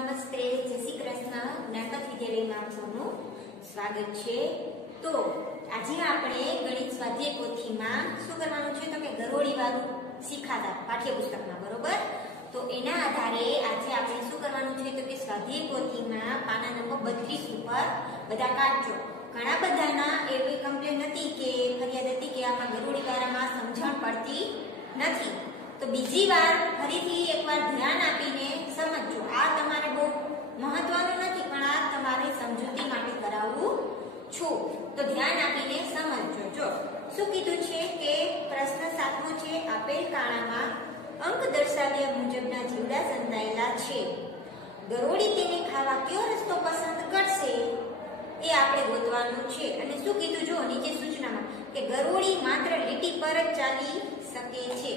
નમસ્તે, જય શ્રી કૃષ્ણ. જ્ઞાનપથ વિદ્યાલયમાં આપ સૌનું સ્વાગત છે. તો આજે આપણે ગણિત સ્વાધ્યાય પોથીમાં શું કરવાનું છે તો કે ગરોળી વાળું શીખાતા પાઠ્યપુસ્તકમાં, બરોબર? તો એના આધારે આજે આપણે શું કરવાનું છે તો કે સ્વાધ્યાય પોથીમાં પાના નંબર 32 ઉપર બધા કાઢજો. ઘણા બધાના એવી કમ્પ્લેન હતી કે ફરિયાદ હતી કે આમાં ગરોળી વાળામાં સમજણ પડતી નથી. તો બીજી વાર ફરીથી એકવાર ધ્યાન આપીને સમજજો. આ તમારે બહુ મહત્વનું નથી, પણ આ તમારે સમજૂતી માટે કરાવવું છું. તો ધ્યાન આપીને સમજજો. જો શું કીધું છે કે પ્રશ્ન 7મો છે, આપેલ કાણામાં અંક દર્શાવ્યા મુજબના જીવડા સંતાયેલા છે. ગરોળી તેને ખાવા કયો રસ્તો પસંદ કરશે એ આપણે ગોતવાનું છે. અને શું કીધું જો નીચે સૂચનામાં કે ગરોળી માત્ર લીટી પર જ ચાલી શકે છે.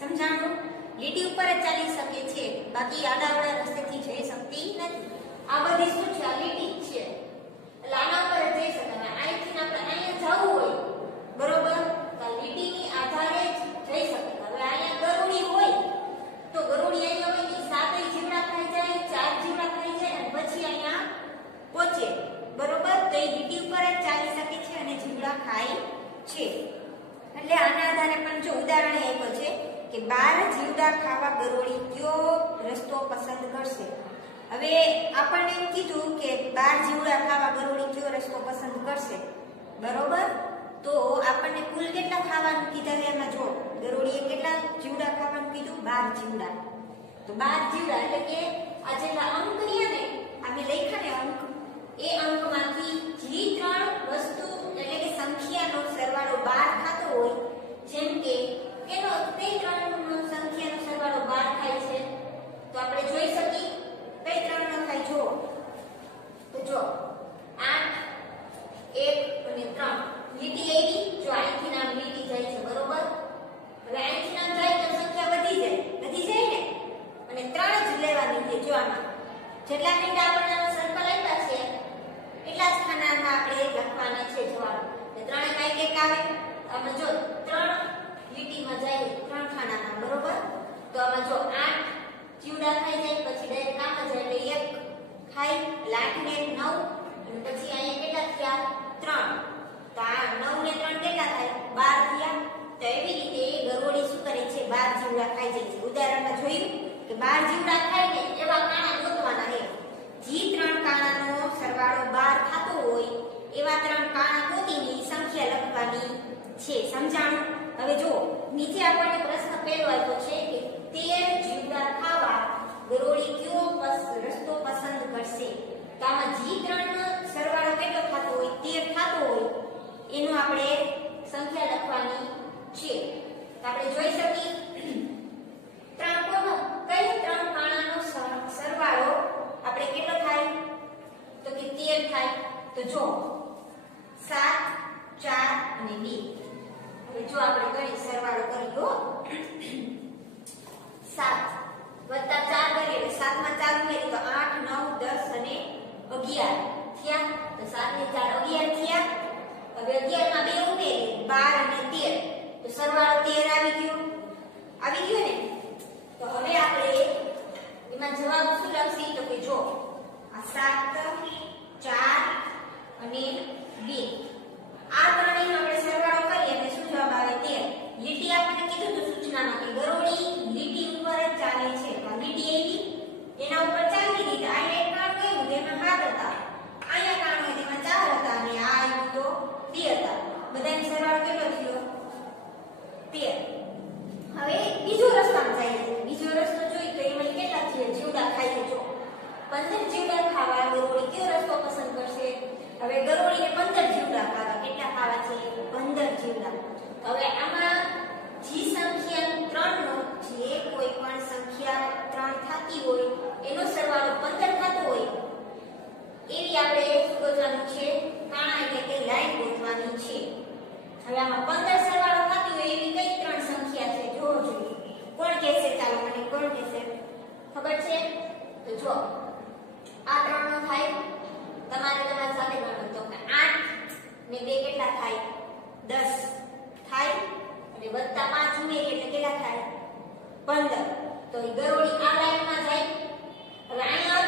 સમજાણું? લીટી ઉપર જ ચાલી શકે છે, બાકી આડાવડા રસ્તેથી જઈ શકતી નથી. આ બધી શું છે? આ લીટી છે, એટલે આના ઉપર જ જઈ શકાય. અહીંથી આપણે અહીંયા જવું હોય, બરોબર, તો લીટીની આધારે જ જઈ શકાય. હવે અહીંયા ગરોળી હોય તો ગરોળી અહીંયા હોય કે 7 જીવડા ખાઈ જાય, 4 જીવડા ખાઈ જાય અને પછી અહીંયા પહોંચે, બરોબર? તો એ લીટી ઉપર જ ચાલી શકે છે અને જીવડા ખાય છે. એટલે આના આધારે પણ જો ઉદાહરણ આપ્યું છે કે 12 જીવડા ખાવા ગરોળી કયો રસ્તો પસંદ કરશે. હવે આપણને એમ કીધું કે 12 જીવડા ખાવા ગરોળી કયો રસ્તો પસંદ કરશે, બરોબર? તો આપણને કુલ કેટલા ખાવાનું કીધા એમાં જો ગરોળીએ કેટલા જીવડા ખાવાનું કીધું? 12 જીવડા. તો 12 જીવડા એટલે કે આ જેટલા અંક રહ્યા ને, આ મેં લખ્યા ને અંક, એ અંકમાંથી જે 3 વસ્તુ એટલે કે સંખ્યાનો સરવાળો 12 થતો હોય, જેમ કે એનો કઈ 3 સંખ્યાનો સરવાળો 12 થાય છે તો આપણે જોઈ શકીએ. કઈ 3 નો થાય જો, તો જો 8, 1 અને 3 લીટી આવી. જો અહીંથી નામ લીટી જાય છે, બરોબર? હવે અહીંથી નામ જાય તો સંખ્યા વધી જાય ને, અને 3 જ લેવાની છે. જો આમાં જેટલા મિનિટ આપણને સર્કલ આપ્યા છે એટલા જ ખાનામાં આપણે લખવાના છે જવાબ. એટલે 3 કઈ કઈ આવે? આમાં જો 3 લીટીમાં જાય 3 ખાનામાં, બરોબર? તો આમાં જો 8 જીવડા ખાઈ જાય, પછી ડાયરેક્ટ આમાં જાય એટલે 1 ખાય, એટલે 8 ને 9, અને પછી અહીંયા કેટલા થયા? 3. તો આ 9 ને 3 કેટલા થાય? 12 થયા. તો એવી રીતે ગરોળી શું કરે છે? 12 જીવડા ખાઈ જાય છે. ઉદાહરણમાં જોયું કે 12 જીવડા ખાય ને એવા કાણા ગોતવાના છે. જે 3 કાણાનો સરવાળો 12 થતો હોય એવા 3 કાણા ગોતીને સંખ્યા લખવાની છે. સમજાણું? હવે જો નીચે આપણને પ્રશ્ન પહેલો આપ્યો છે કે 13 જીવડા ખાવા ગરોળી કયો રસ્તો પસંદ કરશે. તો આમાં જે 3 નો સરવાળો કેટલો થતો હોય? 13 થતો હોય એનું આપણે સંખ્યા લખવાની છે. તો આપણે જોઈ શકીએ 3 કોનો કઈ 3 કાણાનો સરવાળો આપણે કેટલો થાય તો કે 13 થાય. તો જો 7, 4 અને 2. હવે જો આપણે ગણિત સરવાળો કરીએ 7 વત્તા 4 કરીએ એટલે 7 માં 4 ઉમેરીએ તો 8, 9, 10 અને 11 થયા. તો 7 ને 4 11 થયા. હવે 11 માં 2 ઉમેરીએ 12 અને 13, તો સરવાળો 13 આવી ગયો ને. તો હવે આપણે એમાં જવાબ શું લખશી તો કે જો આ 7, 4 અને 2 આ ત્રણેયનો આપણે સરવાળો કરીએ એટલે શું જવાબ આવે? 13. લીટી આપણને કીધું તો સૂચનામાં કે ગરોળી લીટી ઉપર જ ચાલે છે. તો લીટી આવી એના ઉપર ચાલી દીધી. આ એક કાણ ગયું તેમાં 7 હતા, અહીંયા કાણ હોય તેમાં 4 હતા, અને આ આવ્યું તો 2 હતા. બધાનો સરવાળો કેટલો થયો? 13. હવે બીજો રસ્તામાં જઈએ. બીજો રસ્તો જોઈ તો એમાં કેટલા છે જીવડા ખાઈ છે? જો 15 જીવડા ખાવા ગરોળી કયો રસ્તો પસંદ કરશે? હવે ગરોળીને 15 જીવડા ખાવા. કેટલા ખાવા છે? 15 જીવડા. હવે આમાં જે સંખ્યા 3 નો જે કોઈ પણ સંખ્યા 3 થતી હોય એનો સરવાળો 15 થતો હોય એવી આપણે શું ગોતવાનું છે? કાણા એટલે કે લાઈન ગોતવાની છે. હવે આમાં 15 સરવાળો થતી હોય એવી કઈ 3 સંખ્યા છે જોવો જોઈએ. કોણ કહેશે? ચાલો મને કોણ કહેશે? ખબર છે? તો જો આ 3 નો થાય, તમારે તમારી સાથે ગણો તો 8 ને 2 કેટલા થાય? 10 થાય, અને વત્તા 5 ઉમેરીએ એટલે કેટલા થાય? 15. તો એ ગરોળી આ લાઈનમાં જાય. હવે અહીંયા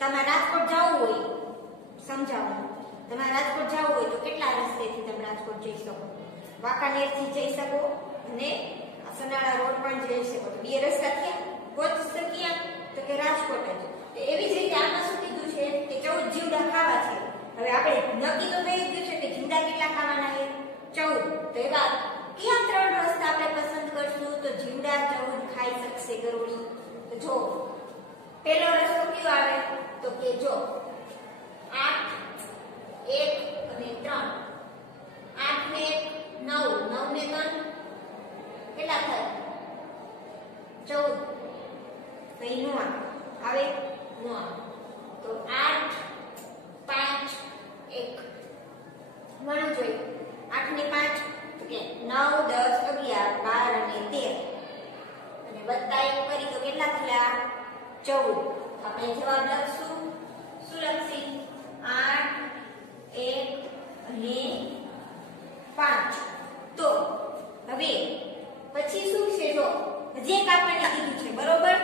તમારે રાજકોટ જવું હોય, સમજાવું, તમારે રાજકોટ જવું હોય તો કેટલા રસ્તેથી તમે રાજકોટ જઈ શકો? વાંકાનેરથી જઈ શકો અને સનાળા રોડ પણ જઈ શકો. તો બે રસ્તા થયા. પહોંચશો ક્યાં? તો કે રાજકોટ જ. તો એવી જ રીતે આમાં શું કીધું છે કે 14 જીવડા ખાવા છે. હવે આપણે નક્કી તો થઈ ગયું છે કે જીવડા કેટલા ખાવાના છે? 14. તો એવા કયા 3 રસ્તા આપણે પસંદ કરશું તો જીવડા 14 ખાઈ શકશે ગરોળી? તો જો પહેલો રસ્તો કયો આવે તો કે જો 8 1 અને 3. 8 ને 9, 9 ને 3 કેટલા થાય? 14. તો એ નો આવે, નો આવે. તો 8 5 1 ગણવું જોઈએ. 8 ને 5 તો કે 9 10 11 12 અને 13 અને વત્તા 1 કરી તો કેટલા થયા? 14. આપણે જવાબ લખશું. શું લખશી? 8 1 અને 5. તો હવે પછી શું છે? જો હજી એક આપણને કીધું છે બરોબર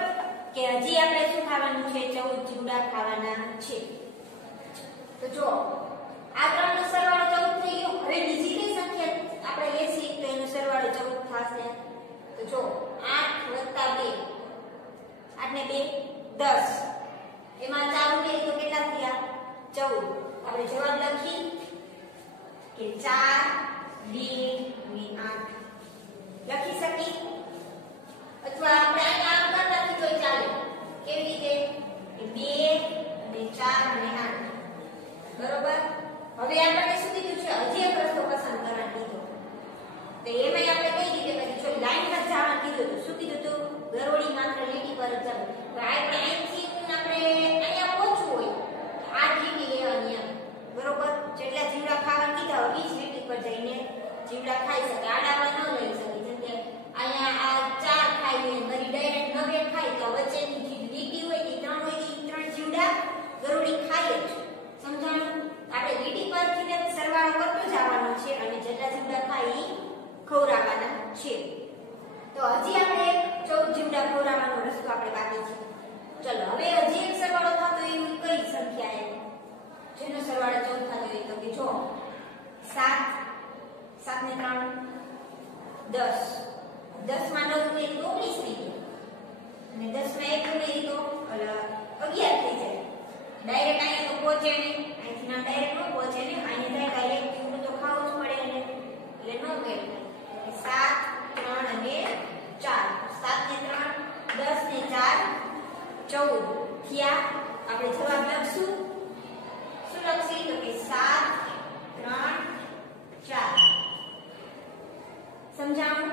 કે હજી આપણે શું ખાવાનું છે? 14 જીવડા ખાવાના છે. તો જો આ 3 નો સરવાળો 14 થઈ ગયો. હવે બીજી કઈ સંખ્યા આપણે લેશી તો એનો સરવાળો 14 થશે. તો જો 8 + 2 8 ને 2 10 એમાં 4 ઉમેરી તો કેટલા થયા? 14. આપણે જવાબ લખી કે 4 2 ને 8 લખી શકી. અથવા આપણે અહીંયા આમ કરી નાખી તો ચાલે. કેવી રીતે? કે 2 અને 4 અને 8 બરોબર. હવે આપણે શું કીધું છે? હજી એક રસ્તો પસંદ કરવાનો કીધો. તો એમાં આપણે કઈ રીતે કરી? જો લાઈન પર જવાનું કીધું તો શું કીધું તું? ગરોળી માત્ર લીટી પર જ જવું. તો આપણે અહીંથી આપણે અહીંયા પહોંચવું હોય આ લીટી લેવાની એમ બરોબર. જેટલા જીવડા ખાવા કીધા હોય એ જ લીટી પર જઈને જીવડા ખાઈ શકે. આડાવા ન લઈ શકે. જેમ કે અહીંયા આ 4 ખાઈ ને વળી ડાયરેક્ટ 9 ખાય તો વચ્ચેની જે લીટી હોય એ 3 હોય એ 3 જીવડા ગરોળી ખાય જ. સમજાણું? આપણે લીટી પરથી ને સરવાળો કરતો જવાનો છે અને જેટલા જીવડા ખાય એ ખવડાવવાના છે. તો હજી આપણે 14 જીવડા ખવડાવવાનો રસ્તો આપણે બાકી છે. ચલો હવે હજી એક સરવાળો થતો એવી કઈ સંખ્યા છે જેનો સરવાળો 14 થતો હોય તો કે જો 7 7 ને 3 10 10 માં 9 ઉમેરી તો 19 થઈ ગયું અને 10 માં 1 ઉમેરી તો 11 થઈ જાય. ડાયરેક્ટ અહીંયા તો પહોંચે નહીં. અહીંથી ના ડાયરેક્ટ ન પહોંચે ને. અહીંયા ડાયરેક્ટ જીવડું તો ખાવું જ પડે એને એટલે નો મેળ. 7 3 અને 4 7 ને 3 10 ને 4 14 થયા. આપણે જવાબ લખશું. શું લખશી? તો કે 7 3 4. સમજાણું?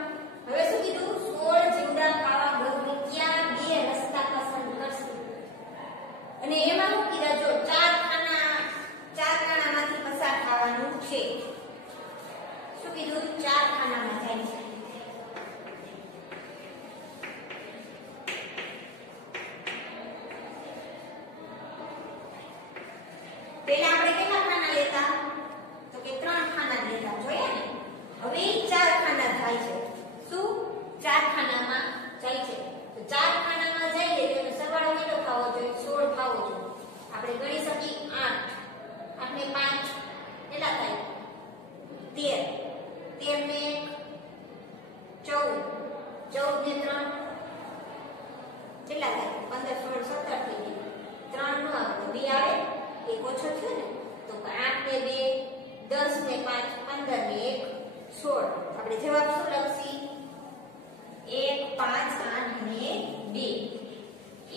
હવે શું કીધું? 16 જીવડા ખાવા ગરોળી ક્યાં 2 રસ્તા પસંદ કરશે અને એમાં શું કીધા? જો 4 ખાનામાંથી પસાર થવાનું છે. શું કીધું? 4 ખાનામાં જાય છે. પહેલા આપણે કેટલા ખાના લેતા? તો કે 3 ખાના લેતા. જોયા ને? હવે 4 ખાના થાય છે. શું? 4 ખાનામાં જાય છે. તો 4 ખાનામાં જઈએ તો એનો સરવાળો કેટલો થવો જોઈએ? 16 થવો જોઈએ. આપણે ગણી શકીએ 8 8 ને 5 કેટલા થાય? 13 13 ને 14 14 ને 3 કેટલા થાય? 15 16 17 થઈ જાય. 3 નો આવે તો 2 આવે. એક ઓછો થયો ને તો 8 ને 2 10 ને 5 15 ને 1 16. આપણે જવાબ શું લખશી? 1 5 8 ને 2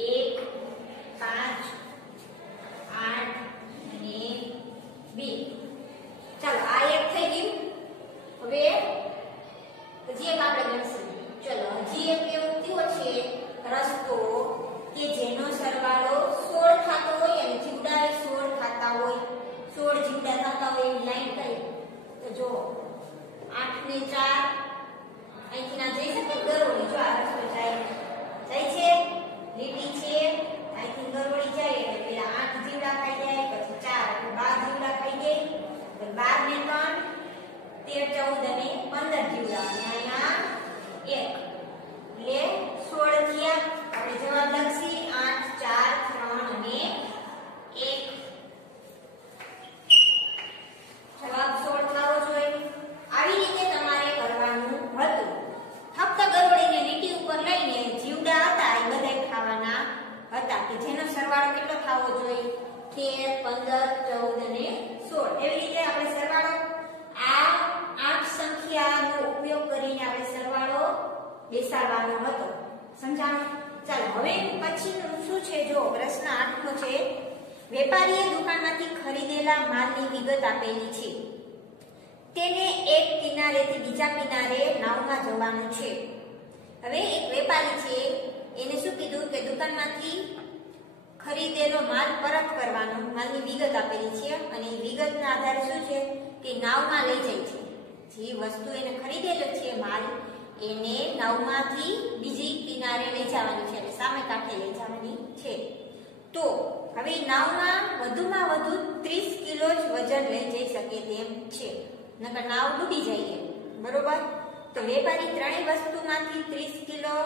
1 5 8 ને 2. ચાલો આ એક થઈ ગયું. હવે હજી એક આપણે ગણશું. ચલો હજી એક એવો કયો છે રસ્તો કે જેનો સરવાળો 16 થતો હોય અને જીવડા 16 થતા હોય. 16 જીવડા થતા હોય એવી લાઈન કરી તો જો 8 ને 4 અહીંથી ના જઈ શકે ગરોળી. જો આ રસ્તો જાય છે લીટી છે. અહીંથી ગરોળી જાય એટલે પેલા 8 જીવડા ખાઈ જાય, પછી 4 એટલે 12 જીવડા ખાઈ જાય. 12 ને 3 13 14 અને 15 જીવડા અને અહીંયા 1 એટલે 16 થયા. આપણે જવાબ લખશી 8 4 3 અને સરવાળો કેટલો થવો જોઈએ? 13, 15, 14 અને 16. એવી રીતે આપણે સરવાળો આ 8 સંખ્યાનો ઉપયોગ કરીને આપણે સરવાળો બેસાડવાનો હતો. સમજાણું? ચાલો હવે પછીનું શું છે? જો પ્રશ્ન 8 છે. વેપારીએ દુકાનમાંથી ખરીદેલા માલની વિગત આપેલી છે. તેને એક કિનારેથી બીજા કિનારે નાવમાં જવાનું છે. હવે એક વેપારી છે, એને શું કીધું કે દુકાનમાંથી ખરીદેલો માલ પરત કરવાનો, માલની વિગત આપેલી છે અને એ વિગતના આધારે શું છે કે નાવમાં લઈ જાય છે. જે વસ્તુ એને ખરીદેલો છે માલ, એને નાવમાંથી બીજી કિનારે લઈ જવાની છે, એટલે સામે કાંઠે લઈ જવાની છે. તો હવે નાવમાં વધુમાં વધુ 30 કિલો જ વજન લઈ જઈ શકે તેમ છે, નકર નાવ ડૂબી જાય. બરોબર? તો વેપારી ત્રણેય વસ્તુમાંથી 30 કિલો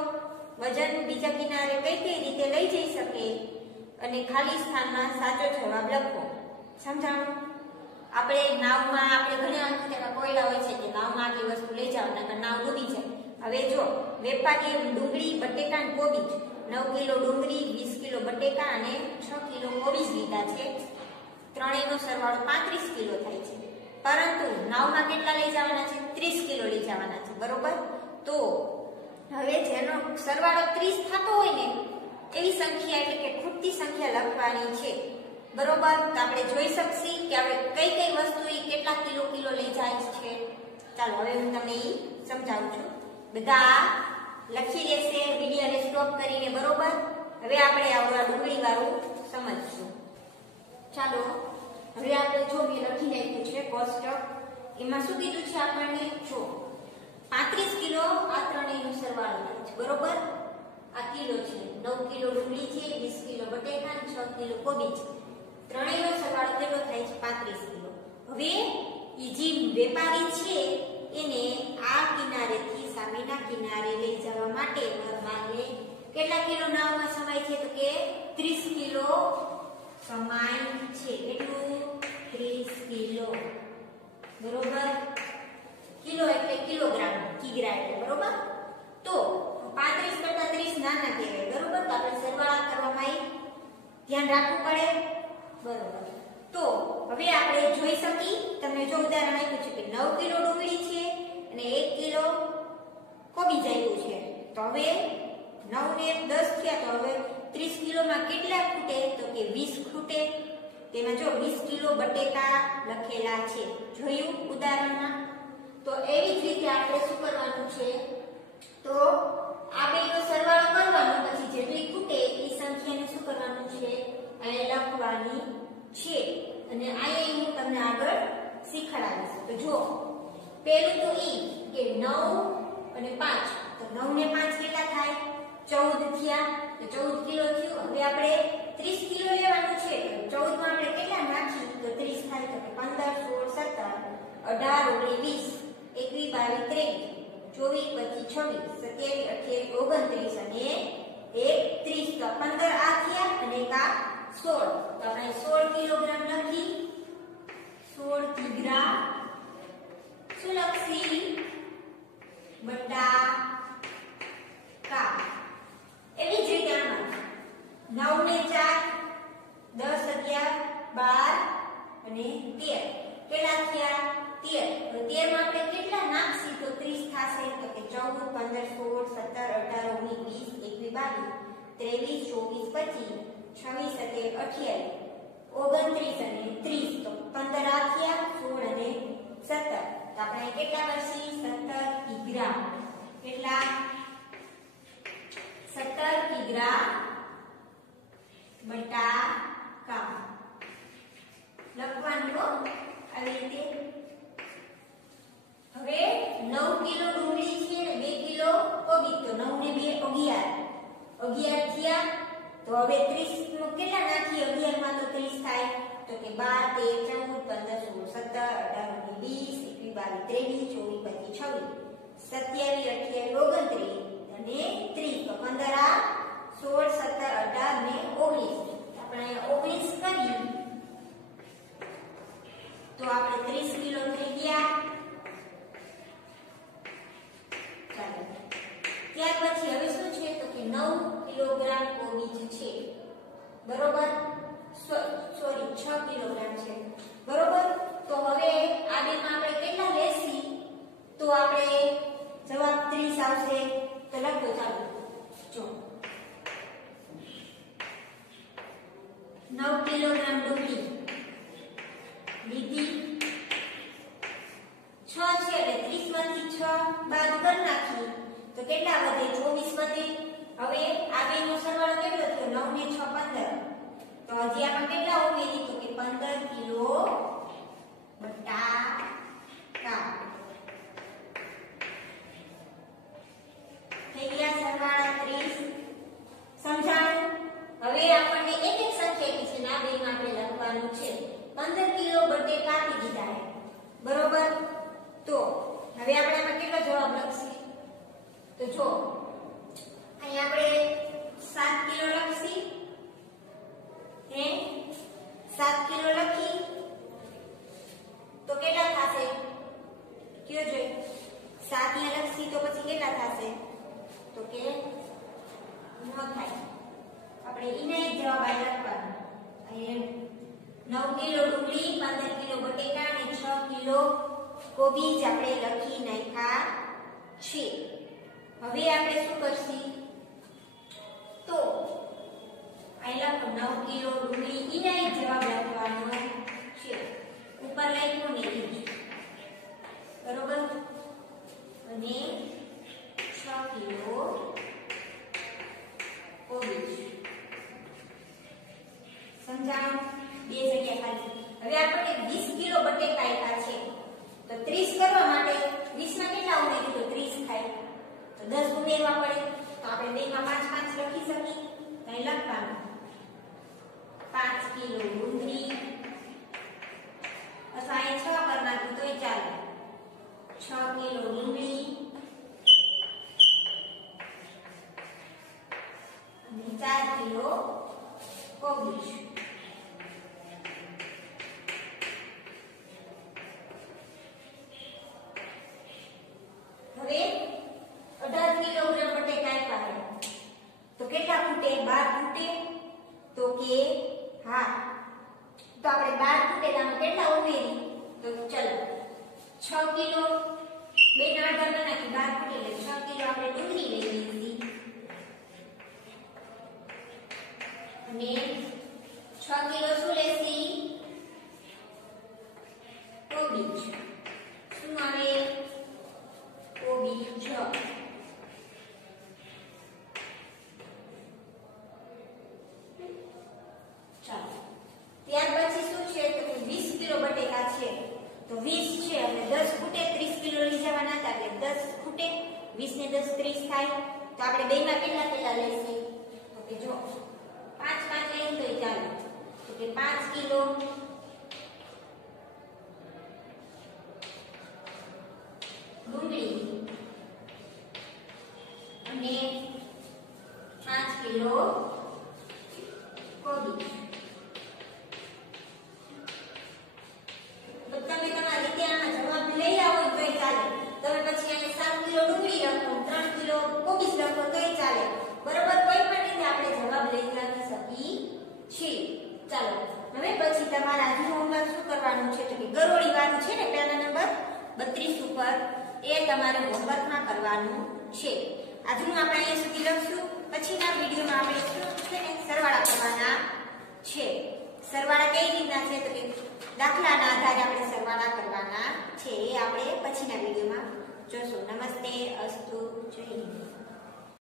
વજન બીજા કિનારે કઈ કઈ રીતે લઈ જઈ શકે અને ખાલી સ્થાનમાં સાચો જવાબ લખો. સમજાણું? આપણે નાવમાં આપણે ઘણા વખત એવા કોયલા હોય છે કે નાવમાં આટલી વસ્તુ લઈ જાવ નકર નાવ ડૂબી જાય. હવે જો વેપારીએ ડુંગળી, બટેકા અને કોબીજ 9 કિલો ડુંગળી, 20 કિલો બટેકા અને 6 કિલો કોબીજ લીધા છે. ત્રણેયનો સરવાળો 35 કિલો થાય છે. પરંતુ નાવમાં કેટલા લઈ જવાના છે? 30 કિલો લઈ જવાના છે. બરોબર? તો હવે જેનો સરવાળો 30 થતો હોય ને એવી સંખ્યા એટલે કે ખૂટતી સંખ્યા લખવાની છે. બરોબર? તો આપણે જોઈ શકશી કે હવે કઈ કઈ વસ્તુ કેટલા કિલો લઈ જાય છે. ચાલો હવે હું તમને એ સમજાવું છું. બધા લખી લેશે વિડિયોને સ્ટોપ કરીને. બરોબર? હવે આપણે આ ડુંગળી વાળું સમજશું. ચાલો હવે આપણે જો મેં લખી નાખ્યું છે કોષ્ટક. એમાં શું કીધું છે આપણને? જો 35 કિલો આ ત્રણેયનો સરવાળો થાય છે. બરોબર? આ કિલો છે, 9 કિલો ડુંગળી છે, 20 કિલો બટેકા અને 6 કિલો કોબીજ. ત્રણેયનો સરવાળો કેટલો થાય છે? 35 કિલો. હવે એ જે વેપારી છે એને આ કિનારેથી સામેના કિનારે લઈ જવા માટે માલને કેટલા કિલો નાવમાં સમાય છે? તો કે 30 કિલો સમાય છે. કેટલું? 30 કિલો. બરોબર? કિલો એટલે કિલોગ્રામ, કિગ્રા એટલે. બરોબર? તો 35 કરતા 30 નાના કહેવાય. બરોબર? તો આપણે સરવાળા કરવામાં ધ્યાન રાખવું પડે. બરોબર? તો હવે આપણે જોઈ શકી, તમને જો ઉદાહરણ આપ્યું છે કે 9 કિલો ડુંગળી છે અને 1 કિલો કોબીજ આપ્યું છે. તો હવે 9 ને 10 થયા, તો હવે 30 કિલોમાં કેટલા ખૂટે? તો કે 20 ખૂટે. તેમાં જો 20 કિલો બટેકા લખેલા છે. જોયું ઉદાહરણમાં? તો એવી જ રીતે આપણે શું કરવાનું છે? તો આ બેનો સરવાળો કરવાનો, પછી જેટલી ખૂટે એ સંખ્યાને શું કરવાનું છે? અહીંયા લખવાની છે. અને અહીંયા હું તમને આગળ શીખવાડીશ. તો જો પહેલું તો ઈ કે 9 અને 5, તો 9 ને 5 કેટલા થાય? 14 થયા. તો 14 કિલો થયું. હવે આપણે 30 કિલો લેવાનું છે. તો 14 માં આપણે કેટલા નાખી તો 30 થાય? તો 15, 16, 17, 18, 19, 20, 21, 23, 24, 25, 26, 27, 28, 29 અને 1 30. તો 15 આ થયા અને એક આ 16. તો આપણે 16 કિલોગ્રામ લખી. 16 કિગ્રા શું લખી? બટાકા. એવી જ રીતે આમાં 9 ને 4, 10, 11, 12 અને 13 કેટલા થયા? 13. તો 13 માં આપણે કેટલા નાખશી તો 30 થશે? તો કે 14, 15, 16, 17, 18, 19, 20, 21, 23, 24, 25, 27, 28, 29 અને 30. તો 15 આ થયા, 16 અને 17. તો આપણે કેટલા કરશી? 17 કિગ્રા. કેટલા? 17 કિગ્રા બટાકા લખવાનું આવી રીતે. હવે 9 કિલો ડુંગળી છે અને 2 કિલો કોબીજ. તો 9 ને 2 11 થયા. તો હવે 30 નું કેટલા નાખી? 11 માં તો 30 થાય. તો કે 12, 13, 14, 15, 16, 17, 18, 19, 20, 21, 23, 24, 27, 28, 29 અને 30. તો 15 આ 16, 17, 18 ને 19. આપણે 19 કરી તો આપણે 30 કિલો થઈ ગયા. ત્યાર પછી હવે શું છે? તો કે 9 કિલોગ્રામ કોબીજ છે. બરોબર, સોરી 6 કિલોગ્રામ છે બરોબર. તો હવે આ બેમાં આપણે કેટલા લેસી, તો આપણે જવાબ 30 આવશે. તો લખો ચાલો, જો 9 કિલોગ્રામ ડુંગળી લીધી, 6 છે એટલે 30 માંથી 6 બાદ કરી નાખી તો કેટલા વધે, 24 વધે. હવે આ બેનો સરવાળો કેટલો થયો, 9 ને 6 15. તો હજી આપણે કેટલા ઉમેરી, તો કે 15 કિલો બટાકા થઈ ગયા. સરવાળા 30 સમજાણું. હવે આપણને એક એક સંખ્યા છે ના બેમાં આપણે લખવાનું છે. 15 કિલો બટેકા આપી દીધા છે બરોબર. તો હવે આપણે આમાં કેટલો જવાબ લખશી, તો જો અહીં આપણે 7 કિલો લખશી, 7 કિલો લખી તો કેટલા થશે, કયો છે 7 ને લખશી તો પછી કેટલા થશે, તો કે ન થાય. આપણે એને જવાબ આ લખવાનો. અહીં 9 કિલો ડુંગળી, 15 કિલો બટેકા અને 6 કિલો કોબીજ આપણે લખી નાખ્યા છે. હવે આપણે શું કરશી, તો અહીં લખો 9 કિલો ડુંગળી, એના જવાબ લખવાનો છે. ઉપર લખ્યું ને બરોબર, અને 6 કિલો કોબીજ. સમજાણું, બે જગ્યા ખાલી. હવે આપણે 20 કિલો બટેકા આપ્યા છે તો 30 કરવા માટે 20 માં કેટલા ઉમેરી તો 30 થાય તો 10 ઉમેરવા પડે. તો આપણે બેમાં 5 5 લખી શકીએ. તો અહીં લખવાનું 5 કિલો ડુંગળી, અથવા અહીં 6 કરી નાખ્યું તોય ચાલે. 6 કિલો ડુંગળી અને 4 કિલો કોબીજ. હવે 18 કિલોગ્રામ બટેકા આપ્યા તો કેટલા ખૂટે, 12 ખૂટે. તો કે હા, તો આપણે 12 ખૂટે તો આમાં કેટલા ઉમેરી, તો ચલો 6 કિલો બે ના અડધા નાખી 12 ખૂટે એટલે 6 કિલો આપણે ડુંગળી લઈ લીધી અને 6 કિલો શું લેસી, કોબીજ. શું આવે, કોબીજ. ચાલો, ત્યાર પછી શું છે તો 20 કિલો બટેકા છે તો 20 છે એટલે 10 ખૂટે, 30 કિલો લઈ જવાના હતા એટલે 10 ખૂટે, 20 ને 10 30 થાય. તો આપણે બેમાં કેટલા કેટલા લેશે, તો કે જો 5 5 લઈએ તો ચાલે. તો કે 5 કિલો ડુંગળી અને 5 કિલો કોબીજ. તો તમે તમારી રીતે આમાં જવાબ લઈ આવો તોય ચાલે. તમે પછી આને 7 કિલો ડુંગળી લખો, 3 કિલો કોબીજ લખો તોય ચાલે બરોબર. કોઈ પણ રીતે આપણે જવાબ લઈ રાખી શકીએ છીએ. ચાલો, હવે પછી તમારા આજનું હોમવર્ક શું કરવાનું છે, તો કે ગરોળી વાળું છે ને પહેલા નંબર 32 ઉપર, એ તમારે હોમવર્કમાં કરવાનું છે. આજનું આપણે અહીંયા સુધી લખશું. પછીના વિડીયોમાં આપણે શું છે ને સરવાળા કરવાના છે. સરવાળા કઈ રીતના છે, તો કે દાખલાના આધારે આપણે સરવાળા કરવાના છે. એ આપણે પછીના વિડીયોમાં જોશું. નમસ્તે, અસ્તુ, જય હિન્દ.